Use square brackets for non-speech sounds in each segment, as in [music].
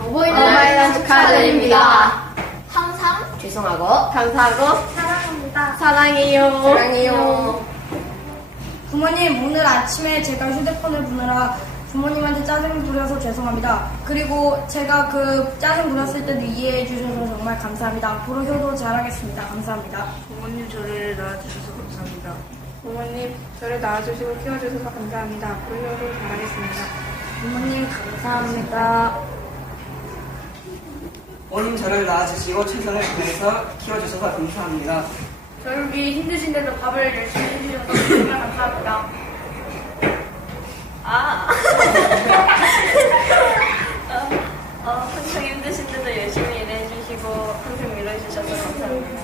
어버이날 축하드립니다. 항상 죄송하고 감사하고 사랑합니다. 사랑해요. 사랑해요. 부모님, 오늘 아침에 제가 휴대폰을 보느라 부모님한테 짜증 부려서 죄송합니다. 그리고 제가 그 짜증 부렸을 때도 이해해 주셔서 정말 감사합니다. 앞으로 효도 잘하겠습니다. 감사합니다. 부모님 저를 낳아주셔서 감사합니다. 부모님 저를 낳아주시고 키워주셔서 감사합니다. 앞으로 효도 잘하겠습니다. 부모님, 감사합니다. 부모님 저를 낳아주시고 최선을 다해서 키워주셔서 감사합니다. 저를 위해 힘드신데도 밥을 열심히 해주셔서 정말 감사합니다. 아. [laughs] 어, 어, 항상 힘드신데도 열심히 일해주시고 항상 밀어주셔서 감사합니다.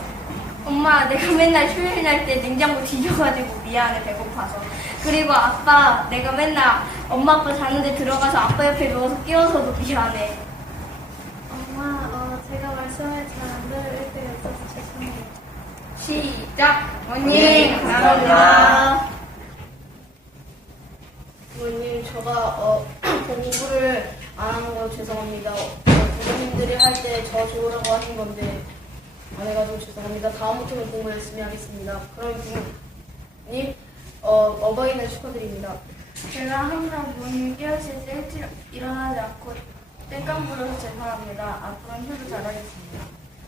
엄마, 내가 맨날 휴일 날때 냉장고 뒤져가지고 미안해, 배고파서. 그리고 아빠, 내가 맨날 엄마 아빠 자는데 들어가서 아빠 옆에 누워서 끼워서도 미안해. 엄마, 어, 제가 말씀을 잘안 들을 때가 있어서 죄송해요. 시작! 부모님, 감사합니다. 부모님, 제가 어, [clears throat] 공부를 안 하는 거 죄송합니다. 어, 부모님들이 할 때 저 좋으라고 하신 건데 안 해가지고 죄송합니다. 다음부터는 공부 열심히 하겠습니다. 그럼 부모님, 어, 어버이날 축하드립니다. 제가 항상 부모님이 깨우실 때 일찍 일어나지 않고 땡깡 부려서 죄송합니다. 앞으로는 효도 잘하겠습니다.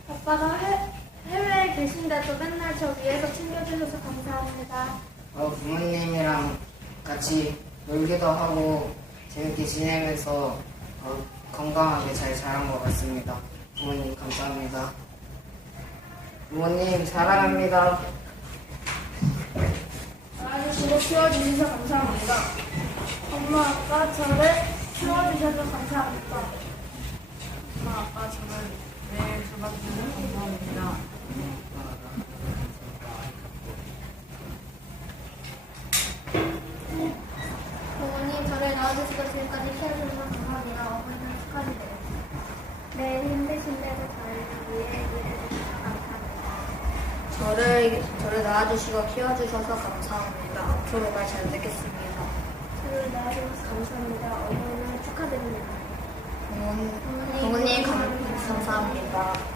아빠가 해, 해외에 계신데도 맨날 저 위해서 챙겨주셔서 감사합니다. 어, 부모님이랑 같이 놀기도 하고 재밌게 지내면서 어, 건강하게 잘 자란 것 같습니다. 부모님 감사합니다. 부모님 사랑합니다. 낳아주시고 키워주셔서 감사합니다. 엄마, 아빠 저를 키워주셔서 감사합니다. 엄마 아빠 저를 매일 돌봐주셔서 감사합니다. 부모님 저를 낳아주시고 지금까지 키워주셔서 감사합니다. 어머니는 축하드려요. 매일 힘드신데도 저를 위해 일해주셔서 감사합니다. 저를, 저를 낳아주시고 키워주셔서 감사합니다. 앞으로 말잘 듣겠습니다. 저를 낳아주셔서 감사합니다. 어머니는 축하드립니다. 부모님, 부모님 감- 감사합니다.